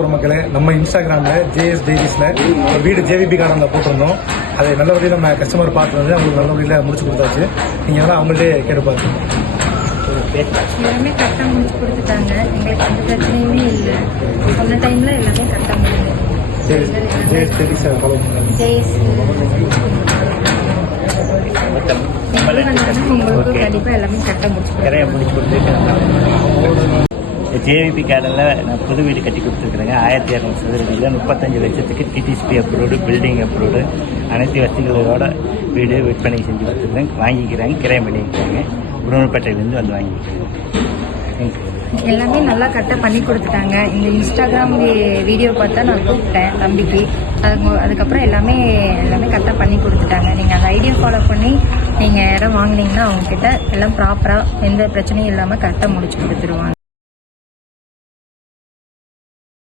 ஒரு மக்களே, நம்ம இன்ஸ்டாகிராம்ல JS Dairies-ல ஒரு வீடு JVP கார்டன்ல போட்டிருந்தோம். அதை நல்லபடியாக நம்ம கஸ்டமர் பார்த்து வந்து அவங்களுக்கு நல்லபடியில் முடிச்சு கொடுத்தாச்சு. நீங்க வேணா அவங்கள்ட்டே கேட்டு பாருங்க. எல்லாமே கரெக்டாக முடிச்சு கொடுத்துட்டாங்க. எங்களுக்கு எந்த பிரச்சனையுமே இல்லை. சொன்ன டைம்ல எல்லாமே கரெக்டாக முடிஞ்சது. JS Dairies ஃபாலோ பண்ணுங்க. உங்களுக்கு கண்டிப்பா எல்லாமே கரெக்டாக முடிச்சு கொடுத்துருக்காங்க. JVP கார்டனில் நான் புது வீடு கட்டி கொடுத்துருக்குறேங்க. 1200 சதுரடியில் 35 லட்சத்துக்கு TTSP அப்ரூவ்டு, பில்டிங் அப்ரூவ்டு, அனைத்து வசதிகளோட வீடு விற்பனை செஞ்சு கொடுத்துருக்குறேன். வாங்கிக்கிறாங்க, கிராயம் பண்ணிக்கிறாங்க. உடன்பேட்டையிலேருந்து வந்து வாங்கிக்கிறேன். எல்லாமே நல்லா கரெக்டாக பண்ணி கொடுத்துட்டாங்க. இந்த இன்ஸ்டாகிராம் வீடியோ பார்த்தா நான் கூப்பிட்டேன் தம்பிக்கு. அதுக்கப்புறம் எல்லாமே கரெக்டாக பண்ணி கொடுத்துட்டாங்க. நீங்கள் அந்த ஐடியா ஃபாலோ பண்ணி நீங்கள் இடம் வாங்கினீங்கன்னா அவங்கக்கிட்ட எல்லாம் ப்ராப்பராக எந்த பிரச்சனையும் இல்லாமல் கரெக்டாக முடிச்சு கொடுத்துருவாங்க.